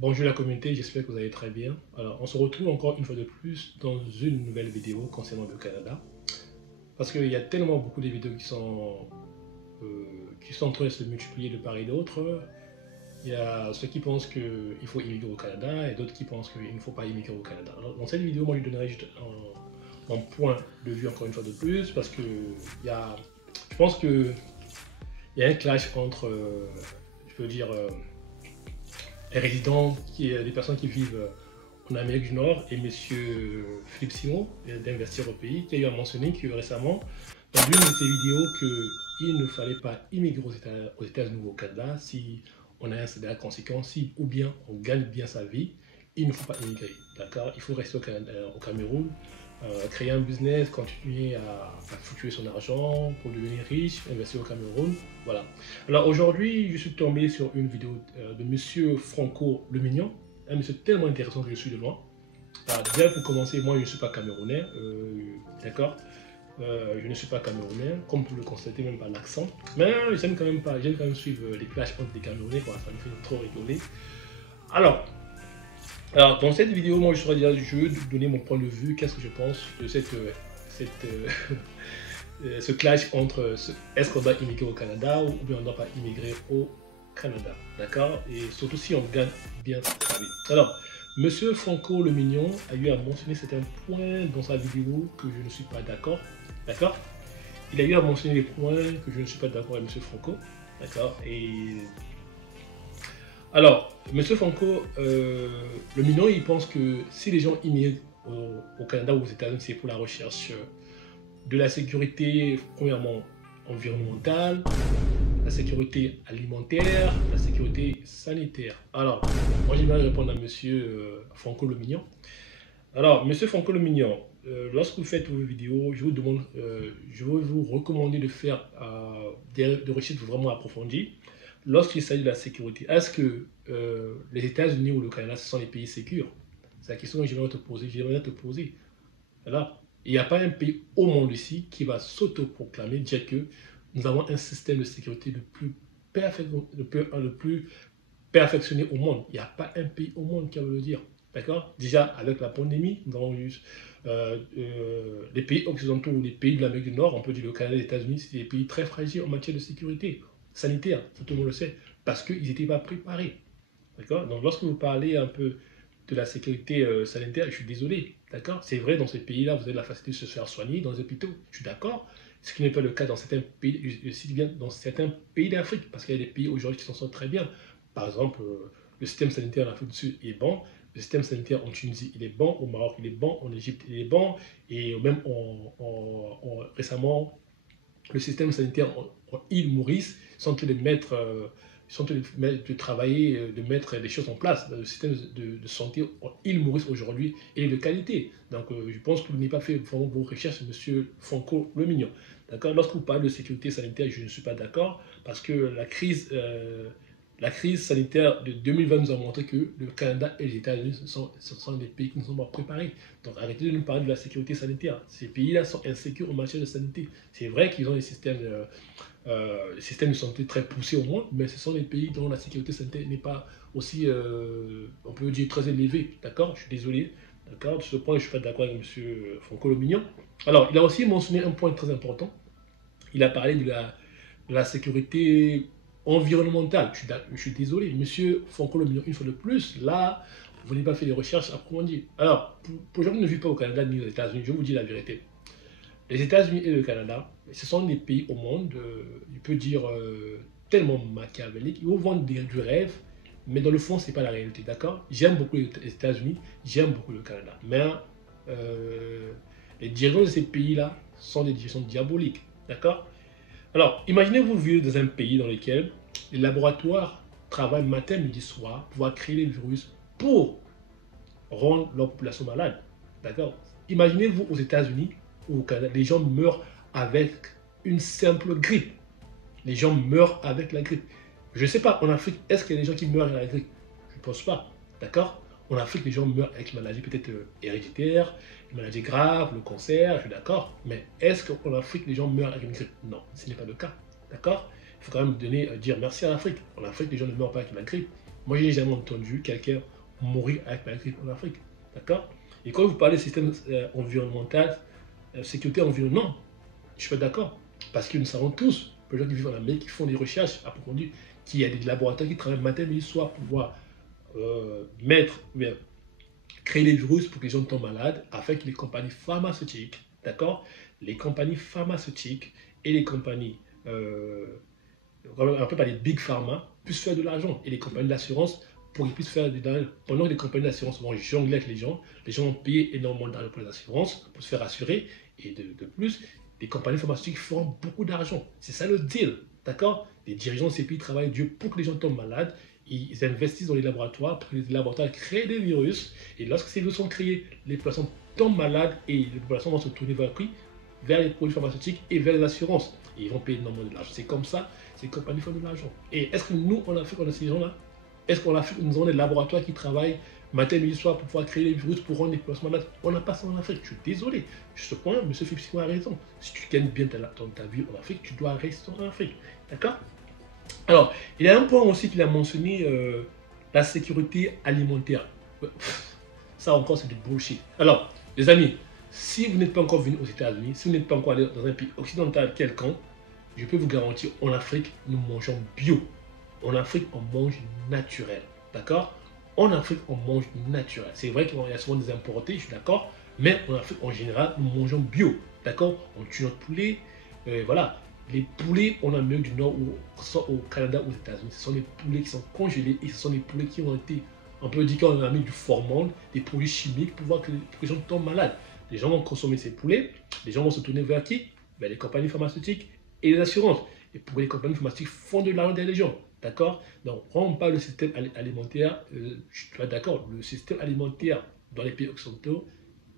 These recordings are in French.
Bonjour la communauté, j'espère que vous allez très bien. Alors, on se retrouve encore une fois de plus dans une nouvelle vidéo concernant le Canada. Parce qu'il y a tellement beaucoup de vidéos qui sont en train de se multiplier de part et d'autre. Il y a ceux qui pensent qu'il faut immigrer au Canada et d'autres qui pensent qu'il ne faut pas immigrer au Canada. Alors, dans cette vidéo, moi je donnerai juste un point de vue encore une fois de plus parce que je pense qu'il y a un clash entre, je peux dire, les résidents, les personnes qui vivent en Amérique du Nord et M. Philippe Simon d'Investir au pays qui a eu à mentionner que récemment, dans l'une de ses vidéos, qu'il ne fallait pas immigrer aux États-Unis ou au Canada si on a un salaire conséquent, si ou bien on gagne bien sa vie, il ne faut pas immigrer. D'accord. Il faut rester au Cameroun, créer un business, continuer à fluctuer son argent pour devenir riche, investir au Cameroun. Voilà. Alors aujourd'hui, je suis tombé sur une vidéo de Monsieur Franco Le Mignon, un monsieur tellement intéressant que je suis de loin. Alors, déjà pour commencer, moi je ne suis pas camerounais, d'accord. Je ne suis pas camerounais, comme vous le constatez même par l'accent. Mais j'aime quand même pas, j'aime quand même suivre les clashs entre les Camerounais, quoi, ça me fait trop rigoler. Alors, dans cette vidéo, moi je vais donner mon point de vue, qu'est-ce que je pense de ce clash entre est-ce qu'on doit immigrer au Canada ou bien on ne doit pas immigrer au Canada, d'accord. Et surtout si on gagne bien sa vie. Alors, Monsieur Franco Le Mignon a eu à mentionner certains points dans sa vidéo que je ne suis pas d'accord, d'accord. Il a eu à mentionner les points que je ne suis pas d'accord avec Monsieur Franco, d'accord. Et alors, Monsieur Franco, Le Mignon, il pense que si les gens immigrent au Canada ou aux États-Unis, c'est pour la recherche de la sécurité, premièrement, environnementale, la sécurité alimentaire, la sécurité sanitaire. Alors, moi j'aimerais répondre à Monsieur Franco Le Mignon. Alors, Monsieur Franco Le Mignon, lorsque vous faites vos vidéos, je vais vous recommander de faire des recherches vraiment approfondies. Lorsqu'il s'agit de la sécurité, est-ce que les États-Unis ou le Canada, ce sont les pays sécurs? C'est la question que j'aimerais te poser. Voilà. Il n'y a pas un pays au monde ici qui va s'autoproclamer, dire que nous avons un système de sécurité le plus perfectionné au monde. Il n'y a pas un pays au monde qui va le dire. D'accord. Déjà, avec la pandémie, nous avons eu les pays occidentaux ou les pays de l'Amérique du Nord, on peut dire le Canada et les États-Unis, c'est des pays très fragiles en matière de sécurité sanitaire, tout le monde le sait, parce qu'ils n'étaient pas préparés. D'accord. Donc, lorsque vous parlez un peu de la sécurité sanitaire, je suis désolé, d'accord. C'est vrai, dans ces pays-là, vous avez la facilité de se faire soigner dans les hôpitaux, je suis d'accord. Ce qui n'est pas le cas dans certains pays, dans certains pays d'Afrique, parce qu'il y a des pays aujourd'hui qui s'en sortent très bien. Par exemple, le système sanitaire en Afrique du Sud est bon, le système sanitaire en Tunisie, il est bon, au Maroc, il est bon, en Égypte, il est bon, et même récemment, le système sanitaire en île Maurice sont en train de mettre, de travailler, de mettre des choses en place. Le système de santé en île Maurice aujourd'hui est de qualité. Donc je pense que vous n'avez pas fait vraiment vos recherches, monsieur Franco Le Mignon. D'accord. Lorsque vous parlez de sécurité sanitaire, je ne suis pas d'accord parce que la crise sanitaire de 2020 nous a montré que le Canada et les États-Unis sont des pays qui ne sont pas préparés. Donc arrêtez de nous parler de la sécurité sanitaire. Ces pays-là sont insécures en matière de santé. C'est vrai qu'ils ont des systèmes de santé très poussés au monde, mais ce sont des pays dont la sécurité sanitaire n'est pas aussi, on peut dire, très élevée. D'accord. Je suis désolé. D'accord. De ce point, je ne suis pas d'accord avec M. Franco Le Mignon. Alors, il a aussi mentionné un point très important. Il a parlé de la sécurité environnementale. Je suis désolé, monsieur Franco Le Mignon, une fois de plus, là, vous n'avez pas fait des recherches approfondies. Alors, pour gens qui ne vivent pas au Canada ni aux États-Unis, je vous dis la vérité. Les États-Unis et le Canada, ce sont des pays au monde, il peut dire, tellement machiavéliques. Ils vous vendent du rêve, mais dans le fond, ce n'est pas la réalité, d'accord. J'aime beaucoup les États-Unis, j'aime beaucoup le Canada. Mais les dirigeants de ces pays-là sont des dirigeants diaboliques, d'accord. Alors, imaginez-vous vivre dans un pays dans lequel les laboratoires travaillent matin, midi, soir pour pouvoir créer les virus pour rendre leur population malade. D'accord. Imaginez-vous aux États-Unis ou au Canada, les gens meurent avec une simple grippe. Les gens meurent avec la grippe. Je ne sais pas, en Afrique, est-ce qu'il y a des gens qui meurent avec la grippe? Je ne pense pas. D'accord. En Afrique, les gens meurent avec une maladie peut-être héréditaire, une maladie grave, le cancer, je suis d'accord. Mais est-ce qu'en Afrique, les gens meurent avec une grippe? Non, ce n'est pas le cas. D'accord. il faut quand même dire merci à l'Afrique. En Afrique, les gens ne meurent pas avec la grippe. Moi, je n'ai jamais entendu quelqu'un mourir avec la grippe en Afrique. D'accord? Et quand vous parlez de système environnemental, sécurité environnementale, je suis pas d'accord. Parce que nous savons tous, les gens qui vivent en Amérique, qui font des recherches approfondies, qu'il y a des laboratoires qui travaillent matin, midi, soir pour pouvoir créer les virus pour que les gens tombent malades, afin que les compagnies pharmaceutiques, d'accord, les compagnies pharmaceutiques et les compagnies, un peu par les big pharma, puissent faire de l'argent, et les compagnies d'assurance pour qu'ils puissent faire de l'argent. Pendant que les compagnies d'assurance vont jongler avec les gens ont payé énormément d'argent pour les assurances, pour se faire assurer, et de plus, les compagnies pharmaceutiques font beaucoup d'argent. C'est ça le deal, d'accord? Les dirigeants de ces pays travaillent dur pour que les gens tombent malades. Ils investissent dans les laboratoires pour que les laboratoires créent des virus. Et lorsque ces virus sont créés, les populations tombent malades et les populations vont se tourner vers les produits pharmaceutiques et vers les assurances. Et ils vont payer énormément de l'argent. C'est comme ça, ces compagnies font de l'argent. Et est-ce que nous, en Afrique, on a ces gens-là? Est-ce qu'en Afrique, nous avons des laboratoires qui travaillent matin, midi, soir pour pouvoir créer les virus pour rendre les populations malades? On n'a pas ça en Afrique. Je suis désolé. Sur ce point, M. Fipsimo a raison. Si tu gagnes bien ta vie en Afrique, tu dois rester en Afrique. D'accord? Alors, il y a un point aussi qu'il a mentionné, la sécurité alimentaire. Ça encore, c'est du bullshit. Alors, les amis, si vous n'êtes pas encore venu aux États-Unis, si vous n'êtes pas encore allé dans un pays occidental quelconque, je peux vous garantir, en Afrique, nous mangeons bio. En Afrique, on mange naturel. D'accord? En Afrique, on mange naturel. C'est vrai qu'il y a souvent des importés, je suis d'accord, mais en Afrique, en général, nous mangeons bio. D'accord? On tue notre poulet, voilà. Les poulets en Amérique du Nord, ou au Canada, aux États-Unis, ce sont des poulets qui sont congelés et ce sont des poulets qui ont été, on peut dire qu'on a mis du formol, des produits chimiques pour voir que les gens tombent malades. Les gens vont consommer ces poulets, les gens vont se tourner vers qui? Vers les compagnies pharmaceutiques et les assurances. Et pour les compagnies pharmaceutiques font de l'argent derrière les gens. D'accord? Donc, quand on parle du système alimentaire, je suis pas d'accord. Le système alimentaire dans les pays occidentaux,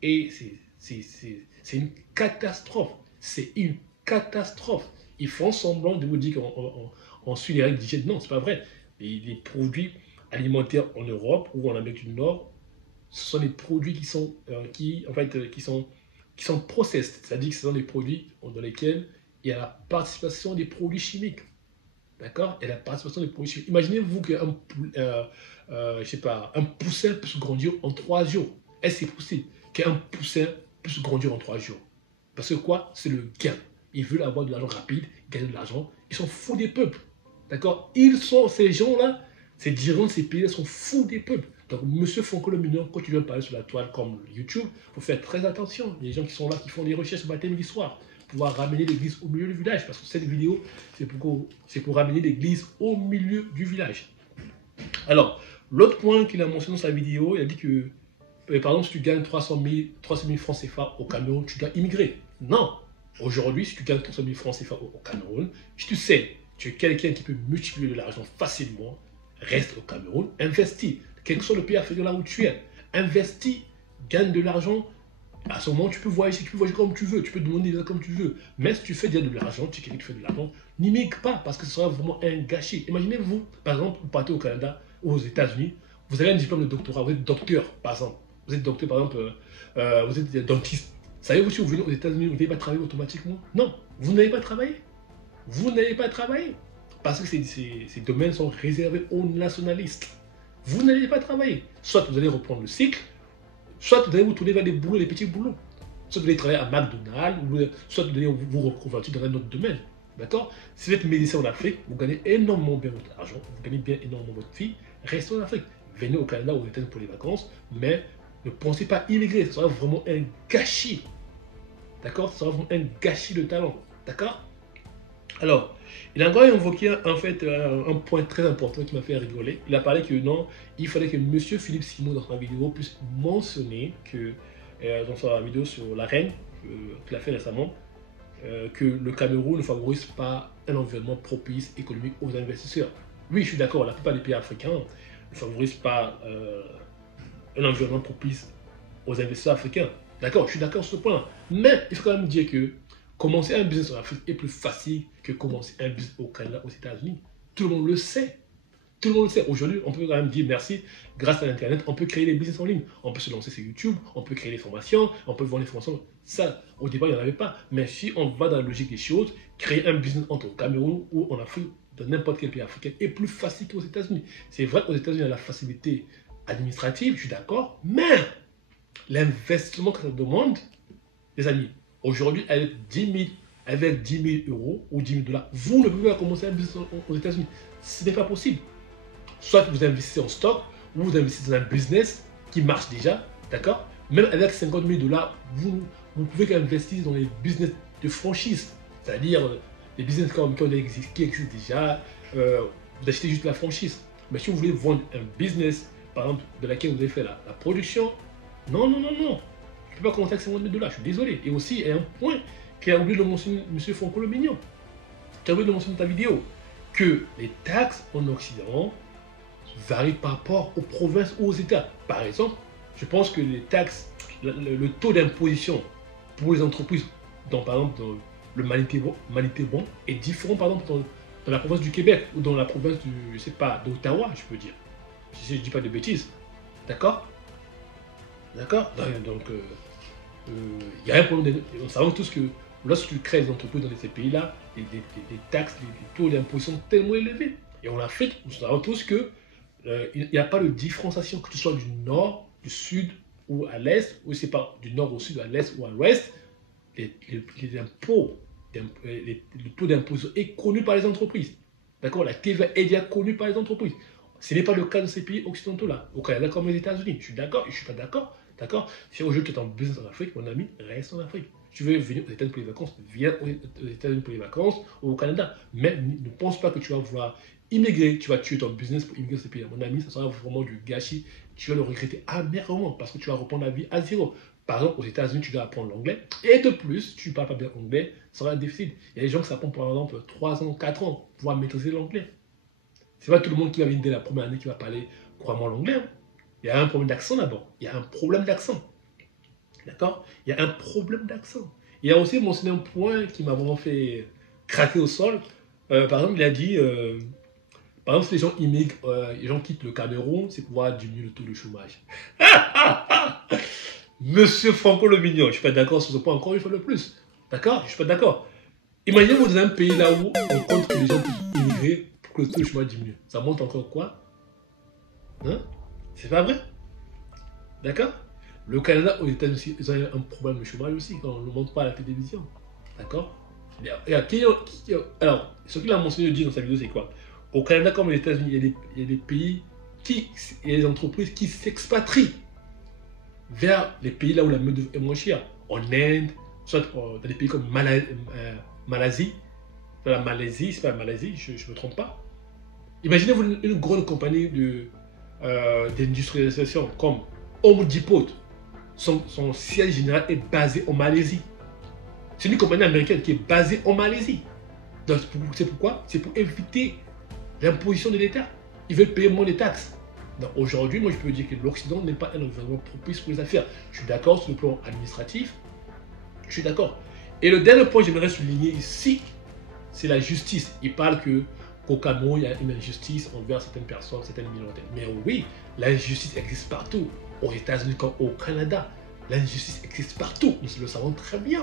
c'est une catastrophe. C'est une catastrophe. Ils font semblant de vous dire qu'on suit les règles d'hygiène. Non, c'est pas vrai. Les produits alimentaires en Europe ou en Amérique du Nord, ce sont des produits qui sont processed, c'est-à-dire que ce sont des produits dans lesquels il y a la participation des produits chimiques. D'accord? Et la participation des produits chimiques. Imaginez-vous qu'un un poussin puisse grandir en 3 jours. Est-ce que c'est possible qu'un poussin puisse grandir en 3 jours? Parce que quoi? C'est le gain. Ils veulent avoir de l'argent rapide, gagner de l'argent. Ils sont fous des peuples. D'accord? Ces gens-là, ces dirigeants de ces pays sont fous des peuples. Donc, monsieur Franco le Mineur, quand tu viens parler sur la toile comme YouTube, il faut faire très attention. Les gens qui sont là, qui font des recherches matin, midi, soir, pour pouvoir ramener l'église au milieu du village. Parce que cette vidéo, c'est pour ramener l'église au milieu du village. Alors, l'autre point qu'il a mentionné dans sa vidéo, il a dit que, par exemple, si tu gagnes 300 000 francs CFA au Cameroun, tu dois immigrer. Non. Aujourd'hui, si tu gagnes 300 000 francs CFA au Cameroun, si tu sais, tu es quelqu'un qui peut multiplier de l'argent facilement, reste au Cameroun, investis. Quel que soit le pays africain là où tu es, investis, gagne de l'argent. À ce moment, tu peux voyager comme tu veux, tu peux demander des aides comme tu veux. Mais si tu fais déjà de l'argent, tu es quelqu'un qui fait de l'argent, n'immigre pas parce que ce sera vraiment un gâchis. Imaginez-vous, par exemple, vous partez au Canada ou aux États-Unis, vous avez un diplôme de doctorat, vous êtes docteur, par exemple. Vous êtes docteur, par exemple, vous êtes dentiste. Savez-vous si vous venez aux États-Unis, vous n'allez pas travailler automatiquement? Non, vous n'allez pas travailler. Vous n'allez pas travailler. Parce que ces domaines sont réservés aux nationalistes. Vous n'allez pas travailler. Soit vous allez reprendre le cycle, soit vous allez vous tourner vers des boulots, des petits boulots. Soit vous allez travailler à McDonald's, soit vous allez vous reconvertir dans un autre domaine. D'accord? Si vous êtes médecin en Afrique, vous gagnez énormément bien votre argent, vous gagnez bien énormément votre vie. Restez en Afrique. Venez au Canada ou aux États-Unis pour les vacances, mais ne pensez pas immigrer. Ce sera vraiment un gâchis. D'accord? Ce sera vraiment un gâchis de talent. D'accord? Alors, il a encore invoqué en fait un point très important qui m'a fait rigoler. Il a parlé que non, il fallait que M. Philippe Simon dans sa vidéo puisse mentionner que dans sa vidéo sur la reine qu'il a fait récemment, que le Cameroun ne favorise pas un environnement propice économique aux investisseurs. Oui, je suis d'accord, la plupart des pays africains ne favorisent pas un environnement propice aux investisseurs africains. D'accord, je suis d'accord sur ce point. Mais il faut quand même dire que commencer un business en Afrique est plus facile que commencer un business au Canada, aux États-Unis. Tout le monde le sait. Tout le monde le sait. Aujourd'hui, on peut quand même dire merci. Grâce à l'Internet, on peut créer des business en ligne. On peut se lancer sur YouTube, on peut créer des formations, on peut vendre des formations. Ça, au départ, il n'y en avait pas. Mais si on va dans la logique des choses, créer un business entre au Cameroun ou en Afrique, dans n'importe quel pays africain, est plus facile qu'aux États-Unis. C'est vrai qu'aux États-Unis, il y a la facilité administrative, je suis d'accord, mais l'investissement que ça demande, les amis, aujourd'hui, avec 10 000 euros ou 10 000 dollars, vous ne pouvez pas commencer un business aux États-Unis. Ce n'est pas possible. Soit vous investissez en stock, ou vous investissez dans un business qui marche déjà, d'accord? Même avec 50 000 dollars, vous pouvez investir dans les business de franchise, c'est-à-dire les business qui existent déjà, vous achetez juste la franchise. Mais si vous voulez vendre un business, par exemple, de laquelle vous avez fait la production, non. Je ne peux pas commencer avec 50 000 dollars, je suis désolé. Et aussi, il y a un point qui a oublié de mentionner M. Franco Le Mignon, qui a oublié de mentionner dans ta vidéo, que les taxes en Occident varient par rapport aux provinces ou aux États. Par exemple, je pense que les taxes, le taux d'imposition pour les entreprises, par exemple, dans le Manitoba est différent, par exemple, dans la province du Québec ou dans la province je sais pas, d'Ottawa, je peux dire. Si je ne dis pas de bêtises. D'accord? D'accord? Donc, il y a un problème. On sait tous que lorsque tu crées des entreprises dans ces pays-là, les taxes, les taux d'imposition sont tellement élevés. Et en Afrique, nous savons tous que il n'y a pas de différenciation, que tu sois du nord, du sud ou à l'est, ou c'est pas du nord au sud, à l'est ou à l'ouest, les impôts, le taux d'imposition est connu par les entreprises. D'accord? La TVA est déjà connue par les entreprises. Ce n'est pas le cas de ces pays occidentaux-là. Au Canada comme aux États-Unis. Je suis d'accord, je ne suis pas d'accord. D'accord? Si aujourd'hui tu es en business en Afrique, mon ami, reste en Afrique. Tu veux venir aux États-Unis pour les vacances, viens aux États-Unis pour les vacances ou au Canada. Mais ne pense pas que tu vas vouloir immigrer, tu vas tuer ton business pour immigrer dans ces pays-là. Mon ami, ça sera vraiment du gâchis. Tu vas le regretter amèrement parce que tu vas reprendre la vie à zéro. Par exemple, aux États-Unis, tu dois apprendre l'anglais. Et de plus, tu ne parles pas bien anglais, ça sera difficile. Il y a des gens qui s'apprennent par exemple 3 ans, 4 ans pour pouvoir maîtriser l'anglais. C'est pas tout le monde qui va venir dès la première année qui va parler couramment l'anglais. Il y a un problème d'accent d'abord. Il y a un problème d'accent. D'accord? Il y a un problème d'accent. Il a aussi mentionné un point qui m'a vraiment fait craquer au sol. Par exemple, il a dit, par exemple, si les gens immigrent, les gens quittent le Cameroun, c'est pour pouvoir diminuer le taux de chômage. Monsieur Franco Le Mignon, je ne suis pas d'accord sur ce point encore une fois de plus. D'accord? Je ne suis pas d'accord. Imaginez-vous dans un pays là où on compte que les gens puissent immigrer pour que le taux de chômage diminue. Ça montre encore quoi? Hein? C'est pas vrai? D'accord? Le Canada, aux États-Unis, ils ont un problème de chômage aussi, quand on ne le montre pas à la télévision. D'accord? Alors, ce qu'il a mentionné de dire dans sa vidéo, c'est quoi? Au Canada, comme aux États-Unis, il y a des pays il y a des entreprises qui s'expatrient vers les pays là où la main-d'œuvre est moins chère. En Inde, soit dans des pays comme Malaisie. La Malaisie, c'est pas la Malaisie, je ne me trompe pas. Imaginez-vous une grande compagnie d'industrialisation comme Home Depot. Son siège général est basé en Malaisie. C'est une compagnie américaine qui est basée en Malaisie. Donc, c'est pourquoi? C'est pour éviter l'imposition de l'État. Ils veulent payer moins de taxes. Aujourd'hui, moi je peux dire que l'Occident n'est pas un environnement propice pour les affaires. Je suis d'accord sur le plan administratif. Je suis d'accord. Et le dernier point que j'aimerais souligner ici, c'est la justice. Il parle qu'au Cameroun, il y a une injustice envers certaines personnes, certaines minorités. Mais oui, l'injustice existe partout. Aux États-Unis comme au Canada, l'injustice existe partout. Nous le savons très bien.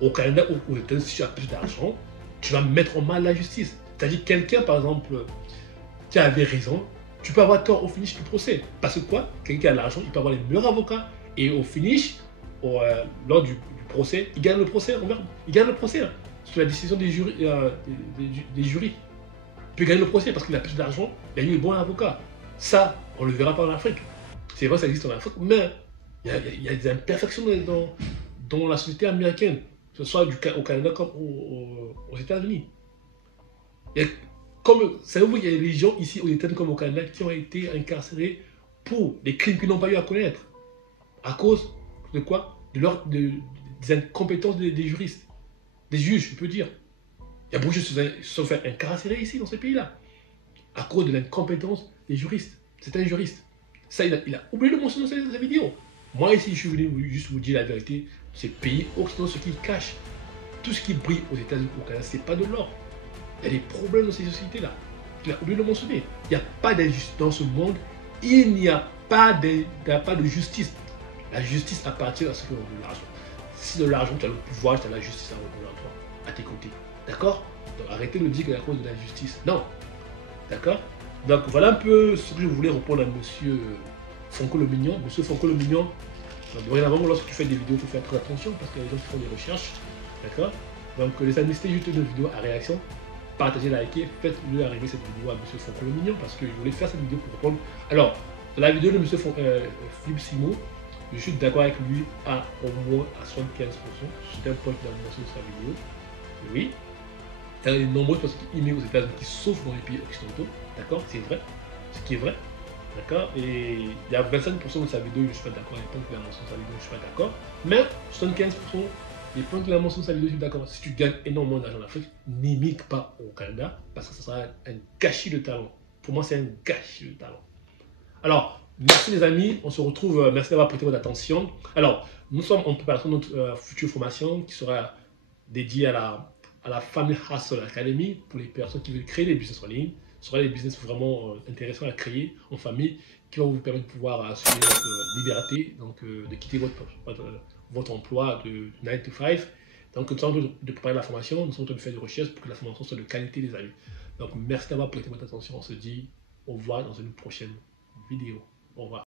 Au Canada ou aux États-Unis, si tu as plus d'argent, tu vas mettre en mal la justice. C'est-à-dire quelqu'un, par exemple, qui avait raison, tu peux avoir tort au finish du procès. Parce que quoi? Quelqu'un qui a l'argent, il peut avoir les meilleurs avocats. Et au finish, lors du procès, il gagne le procès. Il gagne le procès hein, sur la décision des jurys. Il peut gagner le procès parce qu'il a plus d'argent, il a eu le bon avocat. Ça, on ne le verra pas en Afrique. C'est vrai que ça existe en Afrique, mais il y a des imperfections dans la société américaine, que ce soit au Canada comme aux États-Unis. Savez-vous qu'il y a des gens ici aux États-Unis comme au Canada qui ont été incarcérés pour des crimes qu'ils n'ont pas eu à connaître. À cause de quoi? Des incompétences des juristes. Des juges, je peux dire. Il y a beaucoup de gens qui se sont fait incarcérer ici, dans ces pays-là. À cause de l'incompétence des juristes. C'est un juriste. Ça, il a oublié de mentionner dans sa vidéo. Moi, ici, je suis venu juste vous dire la vérité. Ces pays occidentaux, ce qu'ils cachent, tout ce qui brille aux États-Unis, au Canada, ce n'est pas de l'or. Il y a des problèmes dans ces sociétés-là. Il a oublié de le mentionner. Il n'y a pas d'injustice dans ce monde. Il n'y a pas de justice. La justice appartient à ceux qui ont de l'argent. Si de l'argent, tu as le pouvoir, tu as la justice à toi, à tes côtés. D'accord? Donc arrêtez de dire que c'est à cause de la justice. Non. D'accord? Donc voilà un peu ce que je voulais répondre à monsieur Franco le Mignon. Monsieur Franco le Mignon, dorénavant, lorsque tu fais des vidéos, il faut faire très attention parce qu'il y a des gens qui font des recherches. D'accord? Donc les amis, c'était juste une vidéo à réaction. Partagez, likez, faites-le arriver cette vidéo à monsieur Franco le Mignon parce que je voulais faire cette vidéo pour répondre. Alors, dans la vidéo de monsieur Philippe Simo, je suis d'accord avec lui à au moins à 75%. C'est un point qu'il a mentionné sur sa vidéo. Oui. Il y a de nombreuses personnes qui immigrent aux États-Unis qui souffrent dans les pays occidentaux. D'accord? C'est vrai. Ce qui est vrai. D'accord? Et il y a 25% de sa vidéo, je ne suis pas d'accord. Les points qu'il a mentionné sur sa vidéo, je ne suis pas d'accord. Mais 75%, les points qu'il a mentionné sur sa vidéo, je suis d'accord. Si tu gagnes énormément d'argent en Afrique, n'émigre pas au Canada parce que ça sera un gâchis de talent. Pour moi, c'est un gâchis de talent. Alors, merci les amis, on se retrouve, merci d'avoir prêté votre attention. Alors, nous sommes en préparation de notre future formation qui sera dédiée à la Family Hustle Academy pour les personnes qui veulent créer des business en ligne. Ce sera des business vraiment intéressants à créer en famille qui vont vous permettre de pouvoir assurer votre liberté, donc de quitter votre emploi de 9 to 5. Donc, nous sommes en train de préparer la formation, nous sommes en train de faire des recherches pour que la formation soit de qualité, les amis. Donc, merci d'avoir prêté votre attention. On se dit au revoir dans une prochaine vidéo. Au revoir.